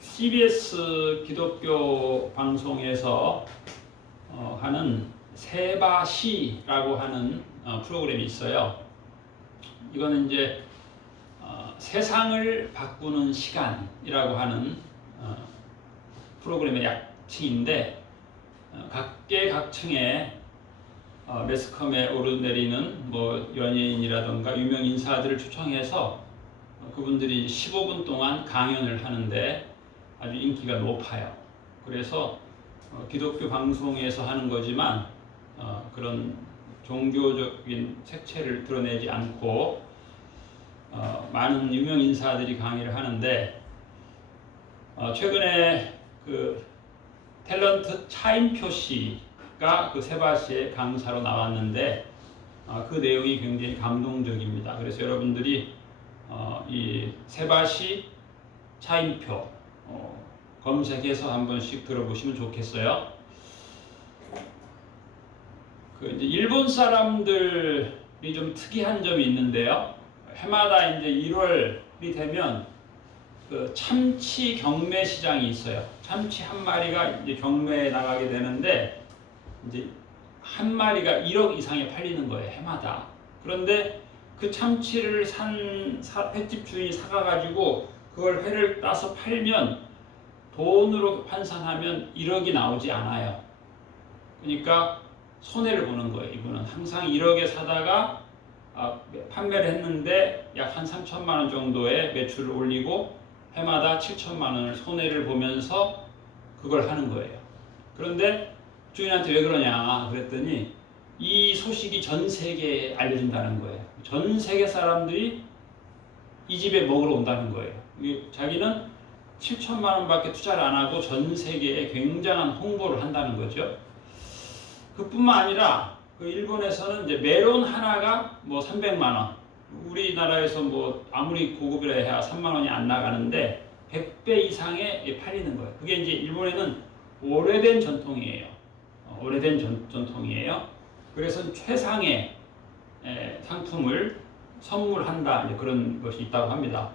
CBS 기독교 방송에서 하는 세바시라고 하는 프로그램이 있어요. 이거는 이제 세상을 바꾸는 시간이라고 하는 프로그램의 약칭인데 각계각층의 매스컴에 오르내리는 뭐 연예인이라던가 유명 인사들을 초청해서 그분들이 15분 동안 강연을 하는데 아주 인기가 높아요. 그래서 기독교 방송에서 하는 거지만 그런 종교적인 색채를 드러내지 않고 많은 유명 인사들이 강의를 하는데 최근에 그 탤런트 차인표 씨가 그 세바시의 강사로 나왔는데 그 내용이 굉장히 감동적입니다. 그래서 여러분들이 이 세바시 차인표 검색해서 한 번씩 들어보시면 좋겠어요. 그 이제 일본 사람들이 좀 특이한 점이 있는데요. 해마다 이제 1월이 되면 그 참치 경매 시장이 있어요. 참치 한 마리가 이제 경매에 나가게 되는데 이제 한 마리가 1억 이상에 팔리는 거예요. 해마다. 그런데 그 참치를 산 횟집 주인이 사가가지고 그걸 회를 따서 팔면 돈으로 환산하면 1억이 나오지 않아요. 그러니까 손해를 보는 거예요. 이분은 항상 1억에 사다가 판매를 했는데 약 한 3천만 원 정도의 매출을 올리고 해마다 7천만 원을 손해를 보면서 그걸 하는 거예요. 그런데 주인한테 왜 그러냐 그랬더니 이 소식이 전 세계에 알려진다는 거예요. 전 세계 사람들이 이 집에 먹으러 온다는 거예요. 자기는 7천만 원밖에 투자를 안 하고 전 세계에 굉장한 홍보를 한다는 거죠. 그뿐만 아니라 그 일본에서는 이제 멜론 하나가 뭐 300만 원, 우리나라에서 뭐 아무리 고급이라 해야 3만 원이 안 나가는데 100배 이상에 팔리는 거예요. 그게 이제 일본에는 오래된 전통이에요. 오래된 전통이에요. 그래서 최상의 상품을 선물한다 이제 그런 것이 있다고 합니다.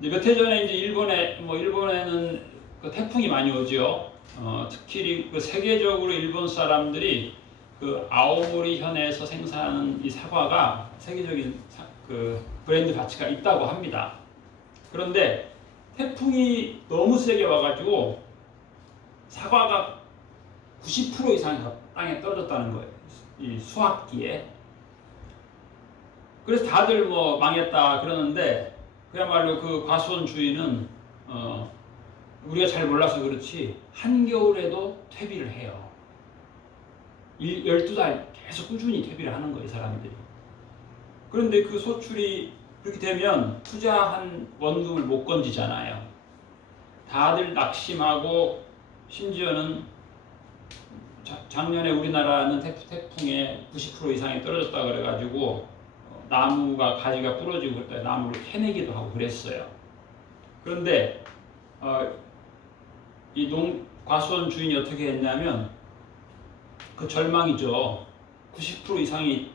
이제 몇 해 전에 이제 일본에는 그 태풍이 많이 오죠. 특히 그 세계적으로 일본 사람들이 그 아오모리 현에서 생산하는 이 사과가 세계적인 그 브랜드 가치가 있다고 합니다. 그런데 태풍이 너무 세게 와가지고 사과가 90% 이상 땅에 떨어졌다는 거예요. 이 수확기에. 그래서 다들 뭐 망했다 그러는데 그야말로 그 과수원 주인은 우리가 잘 몰라서 그렇지 한겨울에도 퇴비를 해요. 12달 계속 꾸준히 퇴비를 하는 거예요, 사람들이. 그런데 그 소출이 그렇게 되면 투자한 원금을 못 건지잖아요. 다들 낙심하고 심지어는 작년에 우리나라는 태풍에 90% 이상이 떨어졌다 그래가지고 나무가 가지가 부러지고 그랬다 나무를 캐내기도 하고 그랬어요. 그런데 이 과수원 주인이 어떻게 했냐면 그 절망이죠. 90% 이상이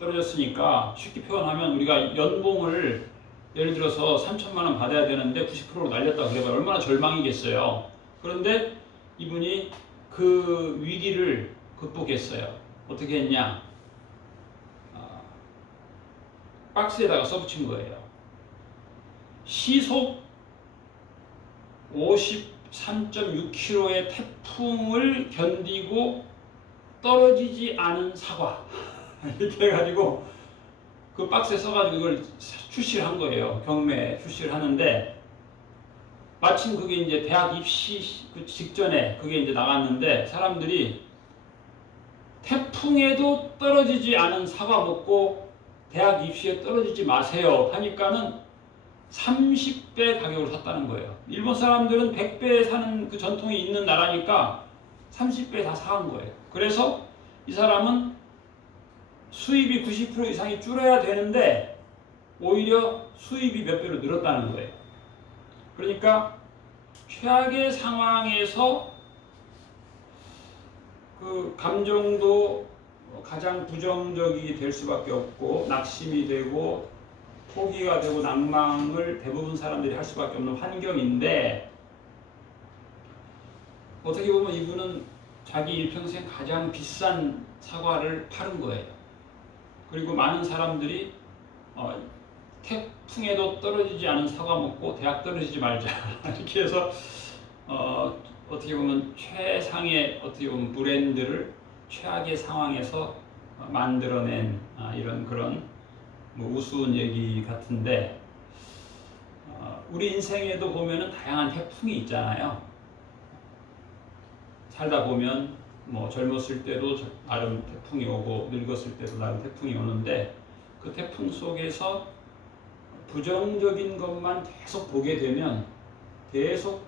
떨어졌으니까 쉽게 표현하면 우리가 연봉을 예를 들어서 3천만 원 받아야 되는데 90%로 날렸다 그러면 얼마나 절망이겠어요. 그런데 이분이 그 위기를 극복했어요. 어떻게 했냐? 박스에다가 써붙인 거예요. 시속 53.6km의 태풍을 견디고 떨어지지 않은 사과 이렇게 해가지고 그 박스에 써가지고 이걸 출시를 한 거예요. 경매에 출시를 하는데 마침 그게 이제 대학 입시 그 직전에 그게 이제 나갔는데 사람들이 태풍에도 떨어지지 않은 사과 먹고 대학 입시에 떨어지지 마세요 하니까는 30배 가격으로 샀다는 거예요. 일본 사람들은 100배에 사는 그 전통이 있는 나라니까 30배 다 사간 거예요. 그래서 이 사람은 수입이 90% 이상이 줄어야 되는데 오히려 수입이 몇 배로 늘었다는 거예요. 그러니까 최악의 상황에서 그 감정도 가장 부정적이 될 수밖에 없고 낙심이 되고 포기가 되고 낭망을 대부분 사람들이 할 수밖에 없는 환경인데, 어떻게 보면 이분은 자기 일평생 가장 비싼 사과를 팔은 거예요. 그리고 많은 사람들이 태풍에도 떨어지지 않은 사과 먹고 대학 떨어지지 말자 이렇게 해서 어떻게 보면 최상의 어떻게 보면 브랜드를 최악의 상황에서 만들어낸 이런 그런 뭐 우스운 얘기 같은데, 우리 인생에도 보면은 다양한 태풍이 있잖아요. 살다 보면 뭐 젊었을 때도 나름 태풍이 오고 늙었을 때도 나름 태풍이 오는데, 그 태풍 속에서 부정적인 것만 계속 보게 되면 계속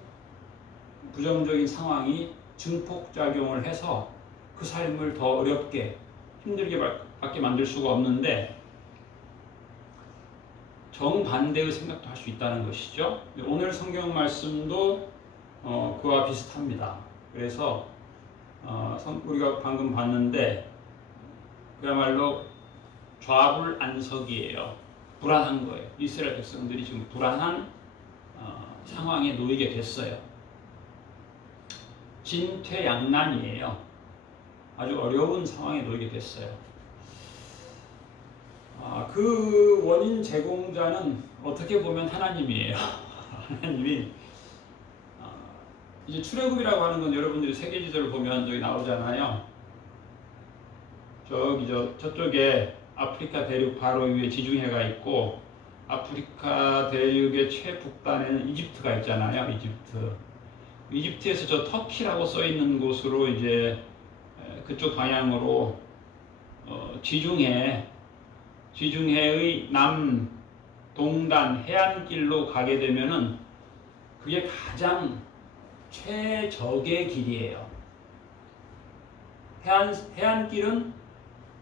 부정적인 상황이 증폭작용을 해서 그 삶을 더 어렵게 힘들게 밖에 만들 수가 없는데, 정반대의 생각도 할 수 있다는 것이죠. 오늘 성경 말씀도 그와 비슷합니다. 그래서 우리가 방금 봤는데 그야말로 좌불안석이에요. 불안한 거예요. 이스라엘 백성들이 지금 불안한 상황에 놓이게 됐어요. 진퇴양난이에요. 아주 어려운 상황에 놓이게 됐어요. 그 원인 제공자는 어떻게 보면 하나님이에요. 하나님이 이제 출애굽이라고 하는 건 여러분들이 세계지도를 보면 여기 나오잖아요. 저쪽에 아프리카 대륙 바로 위에 지중해가 있고, 아프리카 대륙의 최북단에는 이집트가 있잖아요. 이집트에서 저 터키라고 써 있는 곳으로 이제 그쪽 방향으로 지중해의 남동단 해안길로 가게 되면은 그게 가장 최적의 길이에요. 해안길은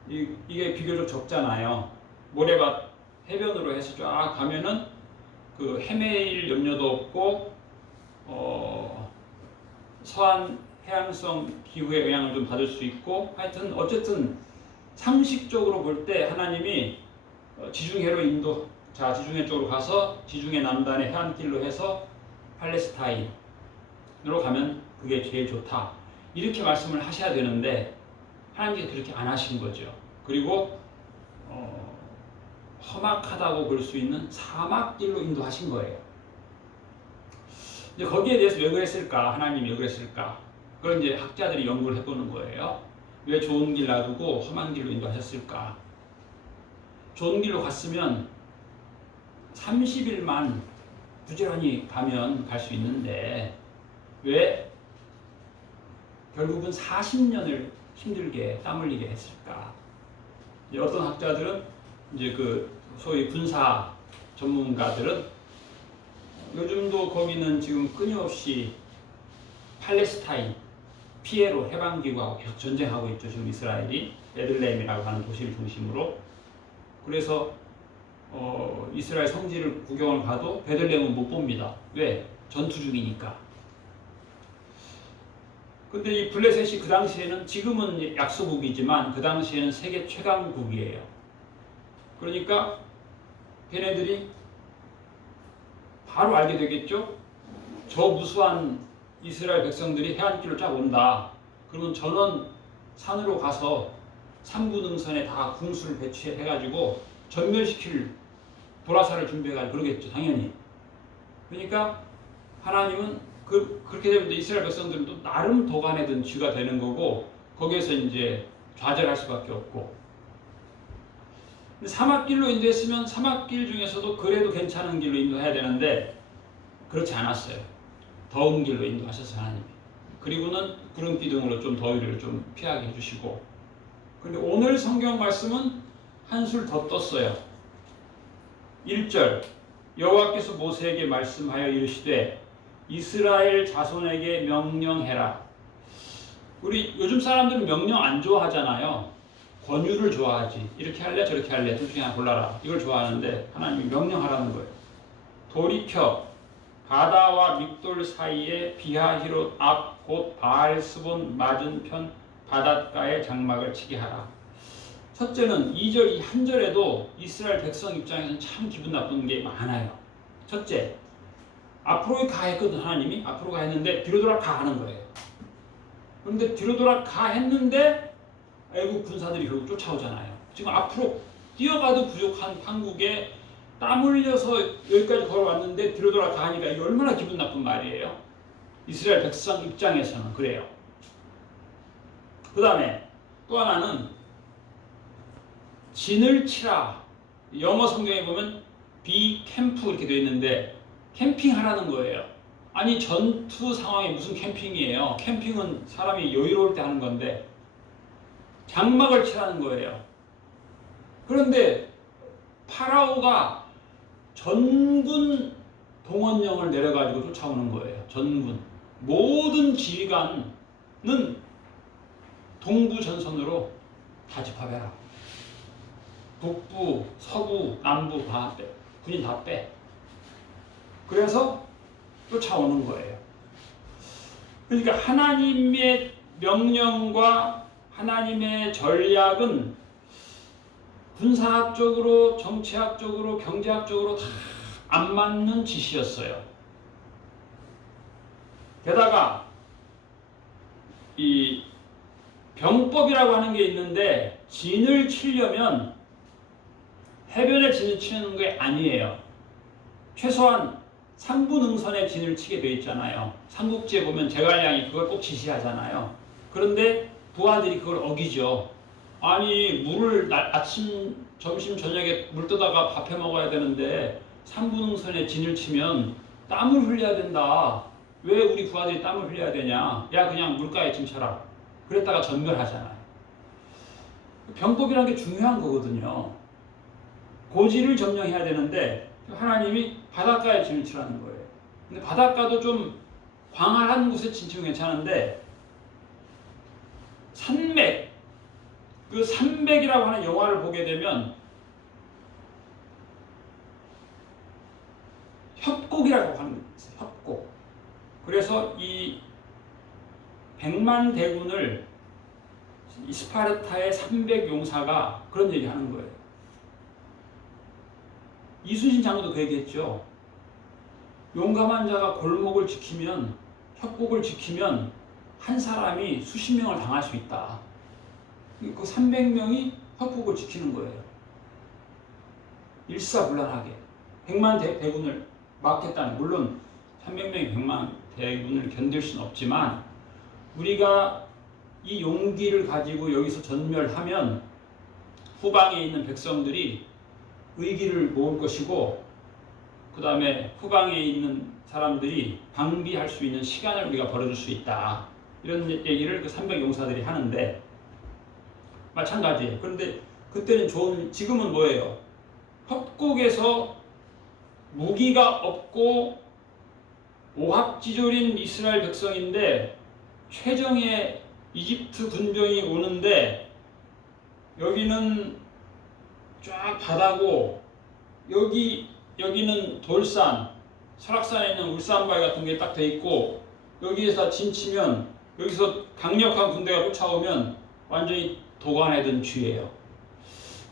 이게 비교적 적잖아요. 모래밭 해변으로 해서 쫙 가면은 그 헤매일 염려도 없고 서한 해양성 기후의 영향을 좀 받을 수 있고, 하여튼 어쨌든 상식적으로 볼 때 하나님이 지중해 쪽으로 가서 지중해 남단의 해안길로 해서 팔레스타인으로 가면 그게 제일 좋다, 이렇게 말씀을 하셔야 되는데 하나님께서 그렇게 안 하신 거죠. 그리고 험악하다고 볼 수 있는 사막길로 인도하신 거예요. 이제 거기에 대해서 왜 그랬을까? 하나님이 왜 그랬을까? 그걸 이제 학자들이 연구를 해보는 거예요. 왜 좋은 길 놔두고 험한 길로 인도하셨을까? 좋은 길로 갔으면 30일만 부지런히 가면 갈 수 있는데 왜 결국은 40년을 힘들게 땀 흘리게 했을까? 이제 어떤 학자들은 이제 그 소위 군사 전문가들은 요즘도 거기는 지금 끊임없이 팔레스타인 피해로 해방기구하고 계속 전쟁하고 있죠. 지금 이스라엘이 베들레헴이라고 하는 도시를 중심으로. 그래서 이스라엘 성지를 구경을 가도 베들레헴은 못 봅니다. 왜? 전투 중이니까. 근데 이 블레셋이 그 당시에는, 지금은 약소국이지만 그 당시에는 세계 최강국이에요. 그러니까 걔네들이 바로 알게 되겠죠? 저 무수한 이스라엘 백성들이 해안길로 쫙 온다. 그러면 전원 산으로 가서 3구 능선에 다 궁수를 배치해가지고 전멸시킬 도라사를 준비해가지고 그러겠죠. 당연히. 그러니까 하나님은 그렇게 되면 이스라엘 백성들은 또 나름 도가내든 쥐가 되는 거고, 거기에서 이제 좌절할 수밖에 없고. 근데 사막길로 인도했으면 사막길 중에서도 그래도 괜찮은 길로 인도해야 되는데 그렇지 않았어요. 더운 길로 인도하셔서 하나님이. 그리고는 구름 기둥으로 좀 더위를 좀 피하게 해주시고. 그런데 오늘 성경 말씀은 한술 더 떴어요. 1절 여호와께서 모세에게 말씀하여 이르시되 이스라엘 자손에게 명령해라. 우리 요즘 사람들은 명령 안 좋아하잖아요. 권유를 좋아하지. 이렇게 할래 저렇게 할래 둘 중에 하나 골라라. 이걸 좋아하는데 하나님이 명령하라는 거예요. 돌이켜 바다와 믹돌 사이에 비하히롯 앞 곧 바알스본 맞은편 바닷가에 장막을 치게 하라. 첫째는 2절 이 한 절에도 이스라엘 백성 입장에서는 참 기분 나쁜 게 많아요. 첫째, 앞으로 가 했거든. 하나님이 앞으로 가 했는데 뒤로 돌아 가 하는 거예요. 그런데 뒤로 돌아 가 했는데 애국 군사들이 결국 쫓아오잖아요. 지금 앞으로 뛰어가도 부족한 한국에 땀 흘려서 여기까지 걸어왔는데 뒤로 돌아 가니까 이게 얼마나 기분 나쁜 말이에요. 이스라엘 백성 입장에서는 그래요. 그 다음에 또 하나는 진을 치라. 영어 성경에 보면 비 캠프 이렇게 되어 있는데 캠핑하라는 거예요. 아니 전투 상황에 무슨 캠핑이에요. 캠핑은 사람이 여유로울 때 하는 건데 장막을 치라는 거예요. 그런데 파라오가 전군 동원령을 내려가지고 쫓아오는 거예요. 전군. 모든 지휘관은 동부 전선으로 다 집합해라. 북부, 서부, 남부 다 빼. 군인 다 빼. 그래서 쫓아오는 거예요. 그러니까 하나님의 명령과 하나님의 전략은 군사학적으로, 정치학적으로, 경제학적으로 다 안 맞는 짓이었어요. 게다가 이 병법이라고 하는 게 있는데 진을 치려면 해변에 진을 치는 게 아니에요. 최소한 3분 응선에 진을 치게 돼 있잖아요. 삼국지에 보면 제갈량이 그걸 꼭 지시하잖아요. 그런데 부하들이 그걸 어기죠. 아니 물을 아침, 점심, 저녁에 물 떠다가 밥해 먹어야 되는데 3분 응선에 진을 치면 땀을 흘려야 된다. 왜 우리 부하들이 땀을 흘려야 되냐. 야 그냥 물가에 좀 쳐라. 그랬다가 전멸하잖아요. 병법이라는 게 중요한 거거든요. 고지를 점령해야 되는데 하나님이 바닷가에 진을 치라는 거예요. 근데 바닷가도 좀 광활한 곳에 진치면 괜찮은데 산맥, 그 산맥이라고 하는 영화를 보게 되면 협곡이라고 하는 게 있어요. 협곡. 그래서 이 100만 대군을 스파르타의 300용사가 그런 얘기 하는 거예요. 이순신 장군도 그 얘기했죠. 용감한 자가 골목을 지키면, 협곡을 지키면 한 사람이 수십 명을 당할 수 있다. 그 300명이 협곡을 지키는 거예요. 일사불란하게 100만 대군을 막겠다는, 물론 300명이 100만 대군을 견딜 수는 없지만 우리가 이 용기를 가지고 여기서 전멸하면 후방에 있는 백성들이 의기를 모을 것이고 그 다음에 후방에 있는 사람들이 방비할 수 있는 시간을 우리가 벌어줄 수 있다. 이런 얘기를 그 300용사들이 하는데 마찬가지예요. 그런데 그때는 지금은 뭐예요? 협곡에서 무기가 없고 오합지졸인 이스라엘 백성인데 최정예 이집트 군병이 오는데 여기는 쫙 바다고 여기는 돌산, 설악산에 있는 울산바위 같은 게 딱 돼 있고 여기에서 진치면 여기서 강력한 군대가 쫓아오면 완전히 도관해든 쥐예요.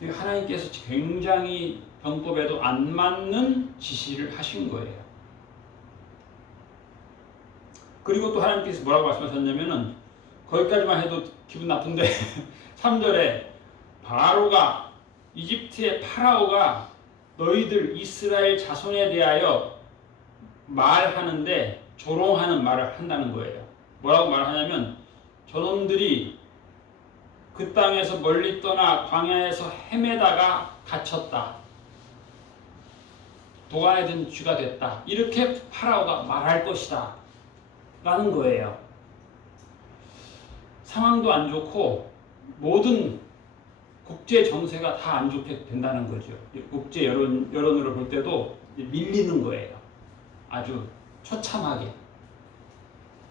하나님께서 굉장히 병법에도 안 맞는 지시를 하신 거예요. 그리고 또 하나님께서 뭐라고 말씀하셨냐면은 거기까지만 해도 기분 나쁜데 3절에 바로가 이집트의 파라오가 너희들 이스라엘 자손에 대하여 말하는데 조롱하는 말을 한다는 거예요. 뭐라고 말하냐면 저놈들이 그 땅에서 멀리 떠나 광야에서 헤매다가 갇혔다. 도간에 든 쥐가 됐다. 이렇게 파라오가 말할 것이다. 라는 거예요. 상황도 안 좋고 모든 국제 정세가 다 안 좋게 된다는 거죠. 국제 여론으로 볼 때도 밀리는 거예요. 아주 처참하게.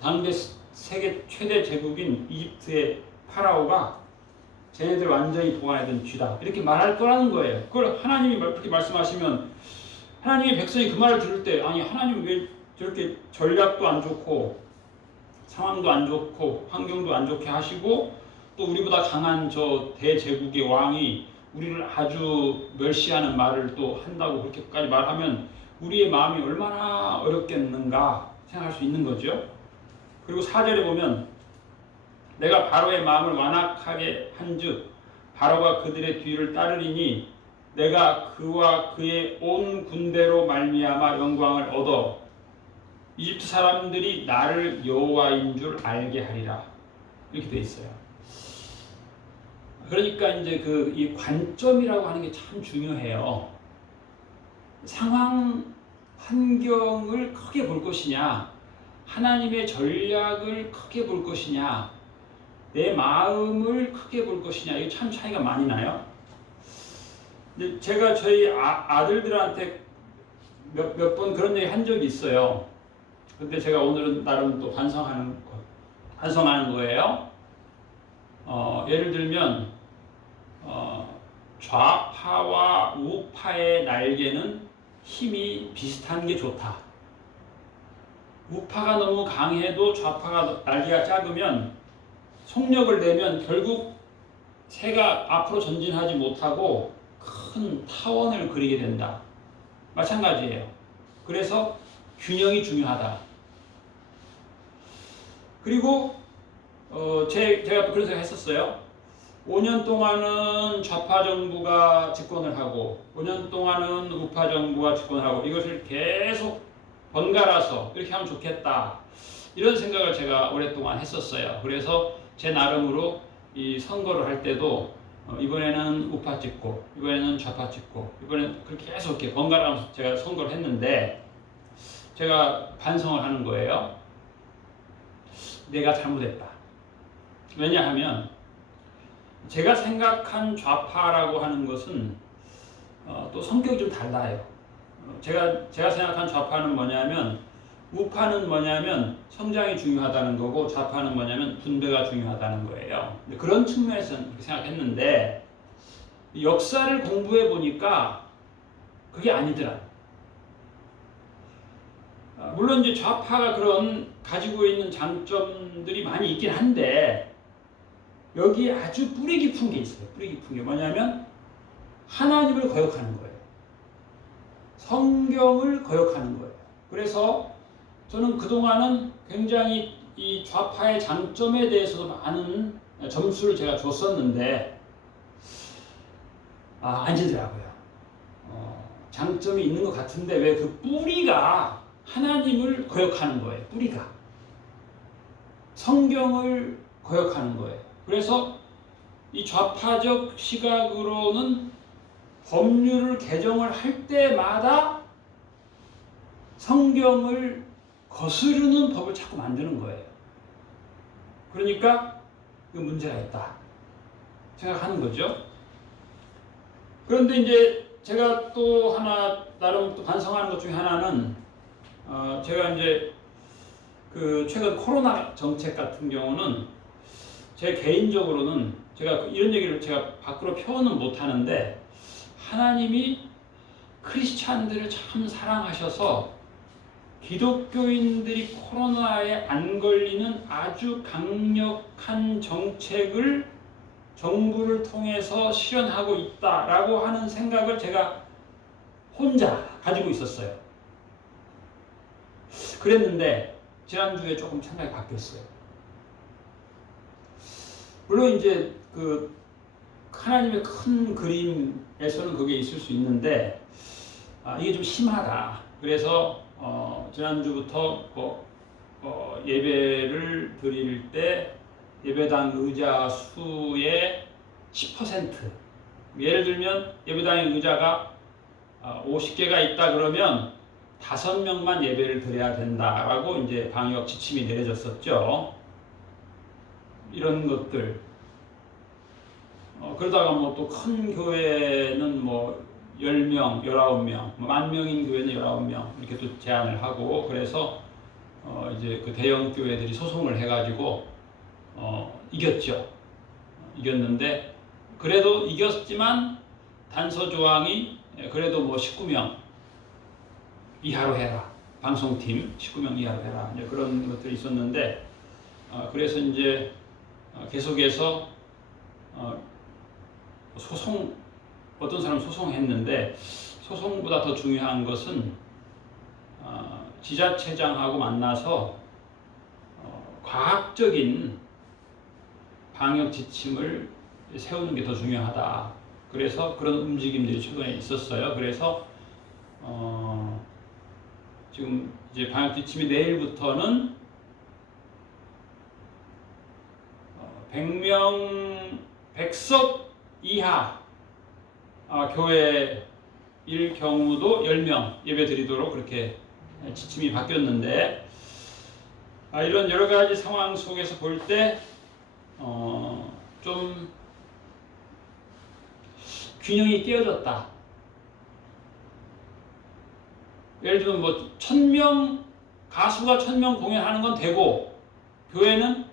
당대 세계 최대 제국인 이집트의 파라오가 쟤네들 완전히 도안해든 쥐다. 이렇게 말할 거라는 거예요. 그걸 하나님이 그렇게 말씀하시면 하나님의 백성이 그 말을 들을 때 아니 하나님 왜 저렇게 전략도 안 좋고 상황도 안 좋고 환경도 안 좋게 하시고 또 우리보다 강한 저 대제국의 왕이 우리를 아주 멸시하는 말을 또 한다고 그렇게까지 말하면 우리의 마음이 얼마나 어렵겠는가 생각할 수 있는 거죠. 그리고 4절에 보면 내가 바로의 마음을 완악하게 한즉 바로가 그들의 뒤를 따르리니 내가 그와 그의 온 군대로 말미암아 영광을 얻어 이집트 사람들이 나를 여호와인 줄 알게 하리라. 이렇게 돼 있어요. 그러니까 이제 이 관점이라고 하는 게 참 중요해요. 상황, 환경을 크게 볼 것이냐, 하나님의 전략을 크게 볼 것이냐, 내 마음을 크게 볼 것이냐, 이게 참 차이가 많이 나요. 제가 저희 아들들한테 몇 번 그런 얘기 한 적이 있어요. 근데 제가 오늘은 나름 또 반성하는 거예요. 예를 들면 좌파와 우파의 날개는 힘이 비슷한 게 좋다. 우파가 너무 강해도 좌파가 날개가 작으면 속력을 내면 결국 새가 앞으로 전진하지 못하고 큰 타원을 그리게 된다. 마찬가지예요. 그래서 균형이 중요하다. 그리고 제가 또 그런 생각 했었어요. 5년 동안은 좌파 정부가 집권을 하고 5년 동안은 우파 정부가 집권을 하고 이것을 계속 번갈아서 이렇게 하면 좋겠다. 이런 생각을 제가 오랫동안 했었어요. 그래서 제 나름으로 이 선거를 할 때도 이번에는 우파 찍고 이번에는 좌파 찍고 이번에는 그렇게 계속 이렇게 번갈아가면서 제가 선거를 했는데 제가 반성을 하는 거예요. 내가 잘못했다. 왜냐하면 제가 생각한 좌파라고 하는 것은 또 성격이 좀 달라요. 제가 생각한 좌파는 뭐냐면 우파는 뭐냐면 성장이 중요하다는 거고 좌파는 뭐냐면 분배가 중요하다는 거예요. 그런 측면에서 그렇게 생각했는데 역사를 공부해 보니까 그게 아니더라. 물론 이제 좌파가 그런 가지고 있는 장점들이 많이 있긴 한데 여기에 아주 뿌리 깊은 게 있어요. 뿌리 깊은 게 뭐냐면 하나님을 거역하는 거예요. 성경을 거역하는 거예요. 그래서 저는 그동안은 굉장히 이 좌파의 장점에 대해서도 많은 점수를 제가 줬었는데 아니더라고요. 장점이 있는 것 같은데 왜 그 뿌리가 하나님을 거역하는 거예요. 뿌리가 성경을 거역하는 거예요. 그래서 이 좌파적 시각으로는 법률을 개정을 할 때마다 성경을 거스르는 법을 자꾸 만드는 거예요. 그러니까 그 문제가 있다 생각하는 거죠. 그런데 이제 제가 또 하나 나름 또 반성하는 것 중에 하나는 제가 이제 그 최근 코로나 정책 같은 경우는 제 개인적으로는 제가 이런 얘기를 제가 밖으로 표현은 못 하는데 하나님이 크리스찬들을 참 사랑하셔서 기독교인들이 코로나에 안 걸리는 아주 강력한 정책을 정부를 통해서 실현하고 있다라고 하는 생각을 제가 혼자 가지고 있었어요. 그랬는데 지난주에 조금 생각이 바뀌었어요. 물론 이제 그 하나님의 큰 그림에서는 그게 있을 수 있는데 이게 좀 심하다. 그래서 지난주부터 예배를 드릴 때 예배당 의자 수의 10% 예를 들면 예배당의 의자가 50개가 있다 그러면 5명만 예배를 드려야 된다라고 이제 방역 지침이 내려졌었죠. 이런 것들. 그러다가 뭐 또 큰 교회는 뭐 10명, 19명, 10,000명인 교회는 19명 이렇게 또 제한을 하고 그래서 이제 그 대형 교회들이 소송을 해가지고 이겼죠. 이겼는데 그래도 이겼지만 단서 조항이 그래도 뭐 19명 이하로 해라. 방송팀 19명 이하로 해라. 이제 그런 것들이 있었는데 그래서 이제 계속해서 소송, 어떤 사람 소송했는데 소송보다 더 중요한 것은 지자체장하고 만나서 과학적인 방역 지침을 세우는 게 더 중요하다. 그래서 그런 움직임들이 최근에 있었어요. 그래서 지금 이제 방역 지침이 내일부터는 100석 이하 교회일 경우도 10명 예배 드리도록 그렇게 지침이 바뀌었는데, 이런 여러 가지 상황 속에서 볼 때 좀 균형이 깨어졌다. 예를 들면 뭐 1000명 가수가 1000명 공연하는 건 되고 교회는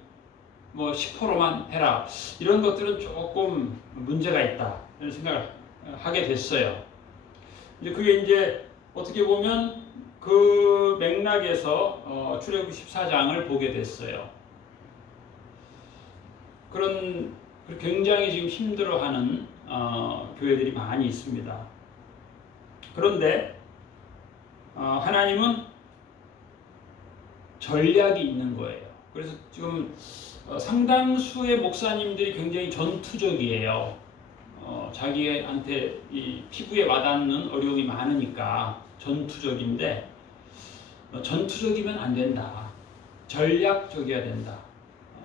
뭐 10%만 해라. 이런 것들은 조금 문제가 있다. 이런 생각을 하게 됐어요. 이제 그게 이제 어떻게 보면 그 맥락에서 출애굽기 14장을 보게 됐어요. 그런 굉장히 지금 힘들어하는 교회들이 많이 있습니다. 그런데 하나님은 전략이 있는 거예요. 그래서 지금 상당수의 목사님들이 굉장히 전투적이에요. 자기한테 이 피부에 와닿는 어려움이 많으니까 전투적인데, 전투적이면 안 된다. 전략적이어야 된다.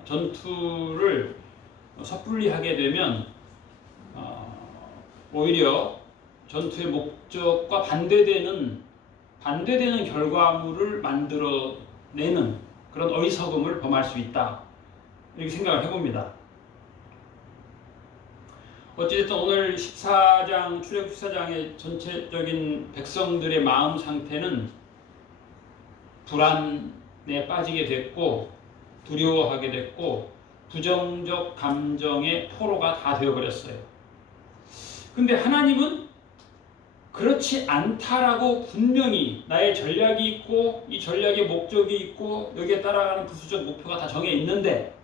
전투를 섣불리 하게 되면 오히려 전투의 목적과 반대되는 결과물을 만들어내는 그런 어리석음을 범할 수 있다. 이렇게 생각을 해봅니다. 어찌됐든 오늘 14장, 출애굽 14장의 전체적인 백성들의 마음 상태는 불안에 빠지게 됐고, 두려워하게 됐고, 부정적 감정의 포로가 다 되어버렸어요. 근데 하나님은 그렇지 않다라고 분명히 나의 전략이 있고 이 전략의 목적이 있고 여기에 따라가는 부수적 목표가 다 정해 있는데,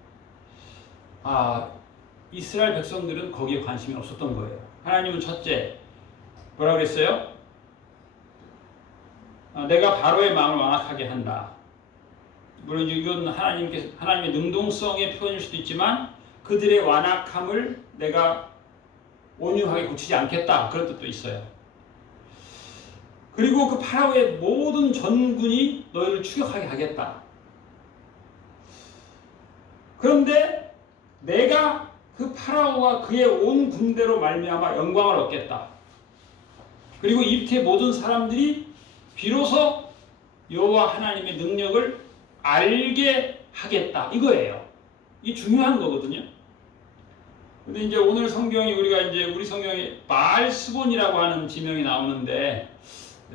이스라엘 백성들은 거기에 관심이 없었던 거예요. 하나님은 첫째 뭐라 그랬어요? 내가 바로의 마음을 완악하게 한다. 물론 이건 하나님의 능동성의 표현일 수도 있지만 그들의 완악함을 내가 온유하게 고치지 않겠다. 그런 뜻도 있어요. 그리고 그 파라오의 모든 전군이 너희를 추격하게 하겠다. 그런데 내가 그 파라오와 그의 온 군대로 말미암아 영광을 얻겠다. 그리고 이집트의 모든 사람들이 비로소 여호와 하나님의 능력을 알게 하겠다. 이거예요. 이게 중요한 거거든요. 근데 이제 오늘 성경이 우리 성경에 바알스본이라고 하는 지명이 나오는데,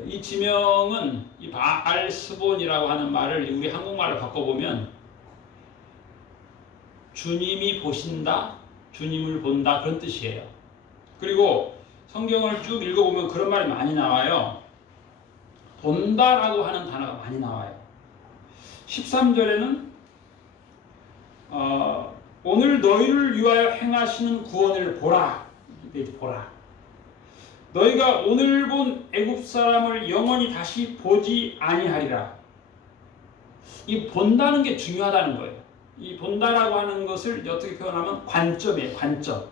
이 지명은 이 바알스본이라고 하는 말을 우리 한국말로 바꿔보면 주님이 보신다, 주님을 본다, 그런 뜻이에요. 그리고 성경을 쭉 읽어보면 그런 말이 많이 나와요. 본다라고 하는 단어가 많이 나와요. 13절에는 오늘 너희를 위하여 행하시는 구원을 보라. 보라. 너희가 오늘 본 애굽 사람을 영원히 다시 보지 아니하리라. 이 본다는 게 중요하다는 거예요. 이 본다라고 하는 것을 어떻게 표현하면 관점이에요. 관점.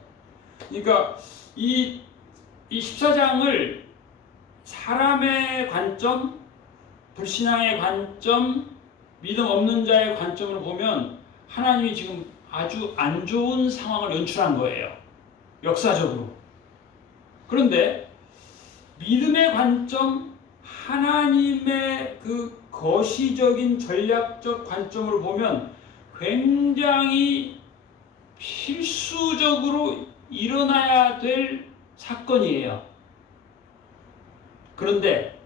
그러니까 이 14장을 사람의 관점, 불신앙의 관점, 믿음 없는 자의 관점으로 보면 하나님이 지금 아주 안 좋은 상황을 연출한 거예요. 역사적으로. 그런데 믿음의 관점, 하나님의 그 거시적인 전략적 관점으로 보면 굉장히 필수적으로 일어나야 될 사건이에요. 그런데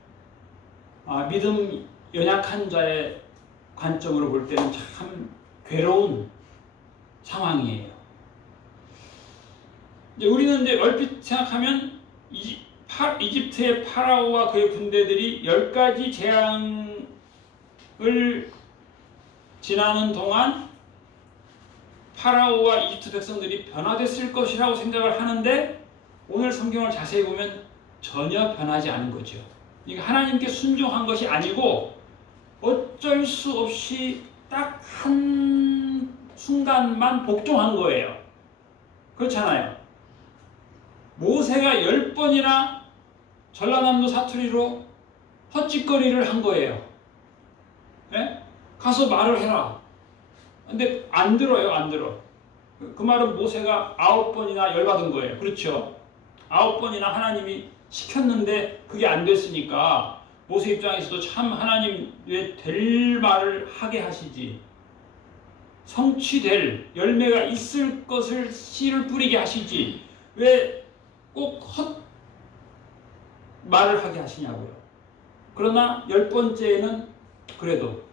믿음 연약한 자의 관점으로 볼 때는 참 괴로운 상황이에요. 우리는 이제 얼핏 생각하면 이집트의 파라오와 그의 군대들이 10가지 재앙을 지나는 동안 파라오와 이집트 백성들이 변화됐을 것이라고 생각을 하는데 오늘 성경을 자세히 보면 전혀 변하지 않은 거죠. 이게 하나님께 순종한 것이 아니고 어쩔 수 없이 딱 한 순간만 복종한 거예요. 그렇잖아요. 모세가 10번이나 전라남도 사투리로 헛짓거리를 한 거예요. 네? 가서 말을 해라. 근데 안 들어요, 안 들어. 그 말은 모세가 9번이나 열받은 거예요. 그렇죠? 9번이나 하나님이 시켰는데 그게 안 됐으니까 모세 입장에서도 참 하나님 왜 될 말을 하게 하시지? 성취될 열매가 있을 것을 씨를 뿌리게 하시지 왜 꼭 헛 말을 하게 하시냐고요. 그러나 10번째에는 그래도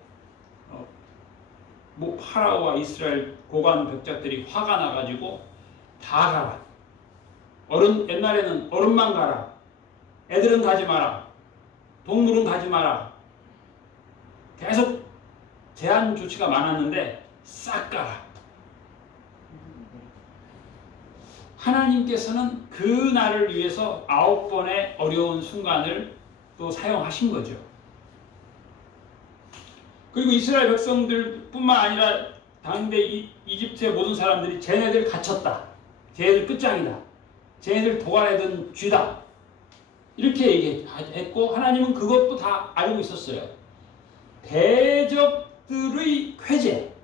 파라오와 이스라엘 고관 백작들이 화가 나가지고 다 가라. 옛날에는 어른만 가라. 애들은 가지 마라. 동물은 가지 마라. 계속 제한 조치가 많았는데 싹 가라. 하나님께서는 그 날을 위해서 9번의 어려운 순간을 또 사용하신 거죠. 그리고 이스라엘 백성들뿐만 아니라 당대 이집트의 모든 사람들이 쟤네들 갇혔다. 쟤네들 끝장이다. 쟤네들 도관해둔 쥐다. 이렇게 얘기했고 하나님은 그것도 다 알고 있었어요. 대적들의 쾌제,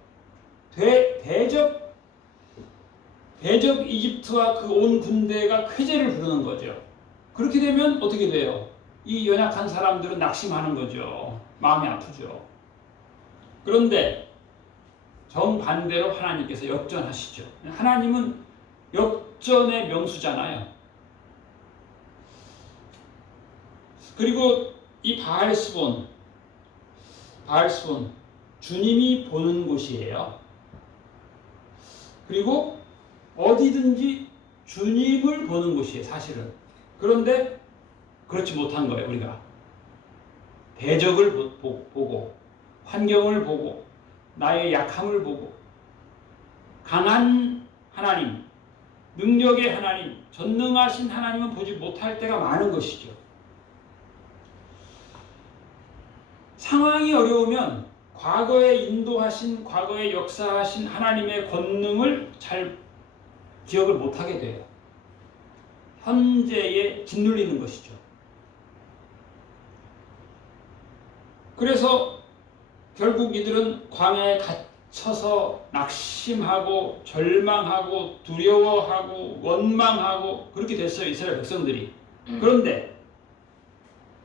대적 이집트와 그 온 군대가 쾌제를 부르는 거죠. 그렇게 되면 어떻게 돼요? 이 연약한 사람들은 낙심하는 거죠. 마음이 아프죠. 그런데 정반대로 하나님께서 역전하시죠. 하나님은 역전의 명수잖아요. 그리고 이 바알스본 주님이 보는 곳이에요. 그리고 어디든지 주님을 보는 곳이에요, 사실은. 그런데 그렇지 못한 거예요, 우리가. 대적을 보고, 환경을 보고, 나의 약함을 보고, 강한 하나님, 능력의 하나님, 전능하신 하나님은 보지 못할 때가 많은 것이죠. 상황이 어려우면 과거에 인도하신, 과거에 역사하신 하나님의 권능을 잘 기억을 못하게 돼요. 현재에 짓눌리는 것이죠. 그래서 결국 이들은 광야에 갇혀서 낙심하고 절망하고 두려워하고 원망하고 그렇게 됐어요. 이스라엘 백성들이. 그런데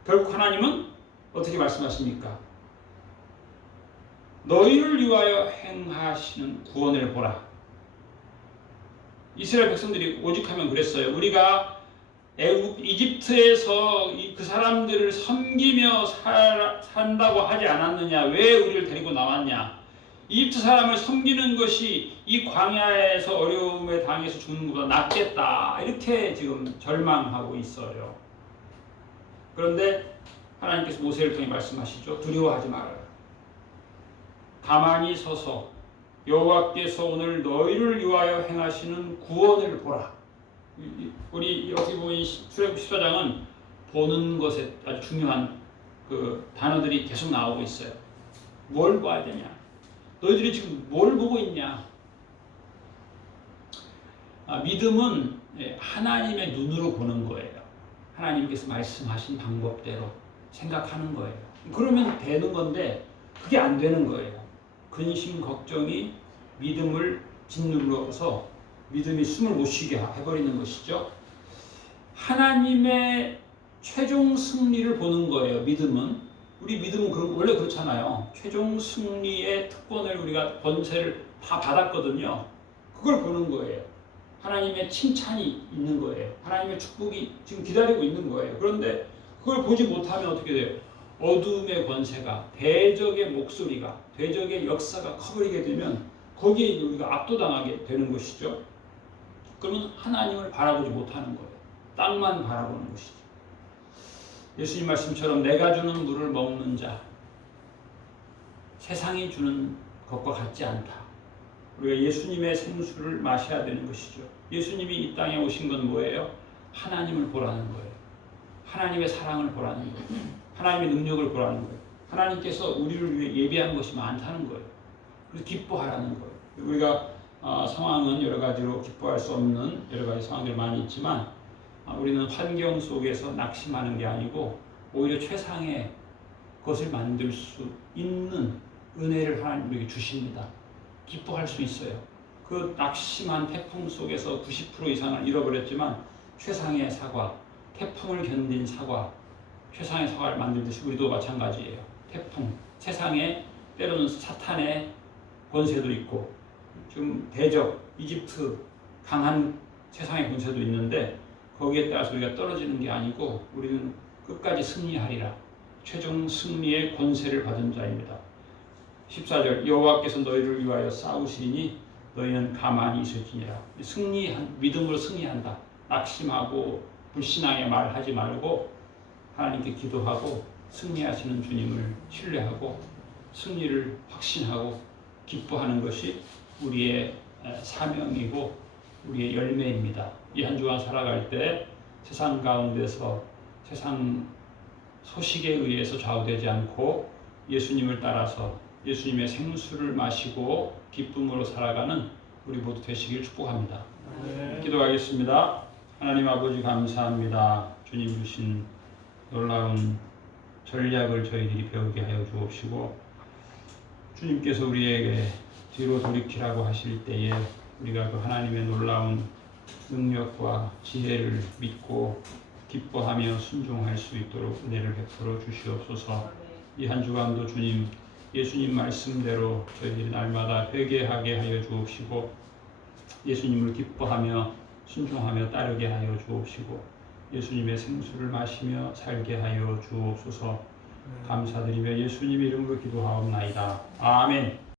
결국 하나님은 어떻게 말씀하십니까? 너희를 위하여 행하시는 구원을 보라. 이스라엘 백성들이 오직하면 그랬어요. 우리가 이집트에서 그 사람들을 섬기며 산다고 하지 않았느냐? 왜 우리를 데리고 나왔냐? 이집트 사람을 섬기는 것이 이 광야에서 어려움에 당해서 죽는 것보다 낫겠다. 이렇게 지금 절망하고 있어요. 그런데 하나님께서 모세를 통해 말씀하시죠. 두려워하지 말아라. 가만히 서서 여호와께서 오늘 너희를 위하여 행하시는 구원을 보라. 우리 어떻게 보면 출애굽 14장은 보는 것에 아주 중요한 그 단어들이 계속 나오고 있어요. 뭘 봐야 되냐? 너희들이 지금 뭘 보고 있냐? 믿음은 하나님의 눈으로 보는 거예요. 하나님께서 말씀하신 방법대로 생각하는 거예요. 그러면 되는 건데 그게 안 되는 거예요. 근심, 걱정이 믿음을 짓눌러서 믿음이 숨을 못 쉬게 해버리는 것이죠. 하나님의 최종 승리를 보는 거예요. 믿음은. 우리 믿음은 원래 그렇잖아요. 최종 승리의 특권을 우리가 권세를 다 받았거든요. 그걸 보는 거예요. 하나님의 칭찬이 있는 거예요. 하나님의 축복이 지금 기다리고 있는 거예요. 그런데 그걸 보지 못하면 어떻게 돼요? 어둠의 권세가, 대적의 목소리가, 대적의 역사가 커버리게 되면 거기에 우리가 압도당하게 되는 것이죠. 그러면 하나님을 바라보지 못하는 거예요. 땅만 바라보는 것이죠. 예수님 말씀처럼 내가 주는 물을 먹는 자, 세상이 주는 것과 같지 않다. 우리가 예수님의 생수를 마셔야 되는 것이죠. 예수님이 이 땅에 오신 건 뭐예요? 하나님을 보라는 거예요. 하나님의 사랑을 보라는 거예요. 하나님의 능력을 보라는 거예요. 하나님께서 우리를 위해 예비한 것이 많다는 거예요. 그래서 기뻐하라는 거예요. 우리가 상황은 여러 가지로 기뻐할 수 없는 여러 가지 상황들이 많이 있지만 우리는 환경 속에서 낙심하는 게 아니고 오히려 최상의 것을 만들 수 있는 은혜를 하나님 우리에게 주십니다. 기뻐할 수 있어요. 그 낙심한 태풍 속에서 90% 이상을 잃어버렸지만 최상의 사과, 태풍을 견딘 사과, 최상의 사과를 만들듯이 우리도 마찬가지예요. 태풍, 세상에 때로는 사탄의 권세도 있고 지금 대적, 이집트 강한 세상의 권세도 있는데 거기에 따라서 우리가 떨어지는 게 아니고 우리는 끝까지 승리하리라. 최종 승리의 권세를 받은 자입니다. 14절 여호와께서 너희를 위하여 싸우시니 너희는 가만히 있을지니라. 믿음으로 승리한다. 낙심하고 불신앙의 말 하지 말고 하나님께 기도하고 승리하시는 주님을 신뢰하고 승리를 확신하고 기뻐하는 것이 우리의 사명이고 우리의 열매입니다. 이 한 주간 살아갈 때 세상 가운데서 세상 소식에 의해서 좌우되지 않고 예수님을 따라서 예수님의 생수를 마시고 기쁨으로 살아가는 우리 모두 되시길 축복합니다. 네. 기도하겠습니다. 하나님 아버지 감사합니다. 주님 주신 놀라운 전략을 저희들이 배우게 하여 주옵시고 주님께서 우리에게 뒤로 돌이키라고 하실 때에 우리가 그 하나님의 놀라운 능력과 지혜를 믿고 기뻐하며 순종할 수 있도록 은혜를 베풀어 주시옵소서. 이 한 주간도 주님 예수님 말씀대로 저희들이 날마다 회개하게 하여 주옵시고 예수님을 기뻐하며 순종하며 따르게 하여 주옵시고 예수님의 생수를 마시며 살게 하여 주옵소서. 감사드리며 예수님 이름으로 기도하옵나이다. 아멘.